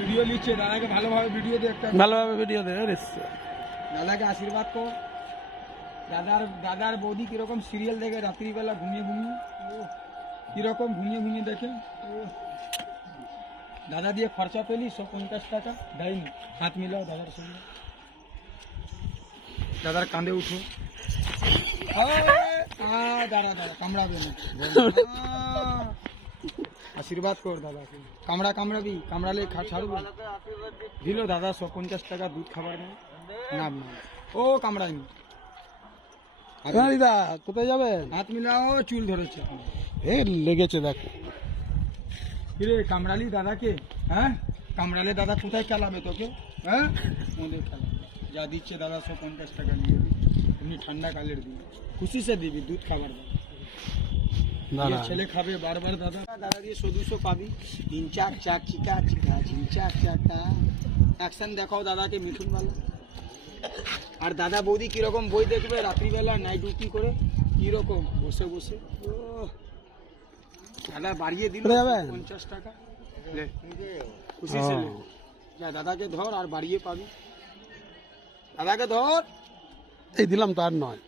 Video নিচ্ছে দাদাকে ভালোভাবে ভিডিও একটা। ভালোভাবে ভিডিও দে রে দাদাকে আশীর্বাদ কর। দাদার দাদার বৌদি কীরকম সিরিয়াল দেখে রাত্রিবেলা ঘুমিয়ে ঘুমিয়ে। কীরকম ঘুমিয়ে ঘুমিয়ে দেখে। দাদা দিয়ে খরচা পেলি সব পঞ্চাশ টাকা। দেয়নি হাত মিলাও দাদার সঙ্গে। দাদার কাঁধে উঠো। দাঁড়া দাঁড়া কামড়াবে না। আশীর্বাদ কর দাদাকে। কামড়া কামড়াবি কামড়ালে খা ছাড়বো দিল দাদা সব পঞ্চাশ টাকা দুধ খাবার নেই না না ও কামড়ায়নি হ্যাঁ দিদা কোথায় যাবেন হাত মিলাও চুল ধরেছে। এই লেগেছে দেখ। কিরে কামড়ালি দাদাকে? হ্যাঁ? কামড়ালে দাদা কোথায় খেলাবে তোকে? হ্যাঁ? ওদের খেলাবে। যা দিচ্ছে দাদা সব পঞ্চাশ টাকা নিয়ে দিবি এমনি ঠান্ডা কালের দিবি খুশি সে দিবি দুধ খাবার দাঁড়া ছেলে খাবে বারবার দাদা। দাদা দিয়ে শো পাবি। তিন চার চার চিকা চিকা তিন চার অ্যাকশন দেখাও দাদাকে মিঠুন ভালো আর দাদা বৌদি কীরকম বই দেখবে রাত্রিবেলা নাইট ডিউটি করে? কীরকম? বসে বসে। ও দাদা বাড়িয়ে দিল পঞ্চাশ টাকা। খুশি ছেলে। যা দাদাকে ধর আর বাড়িয়ে পাবি। দাদাকে ধর। এই দিলাম তো আর নয়।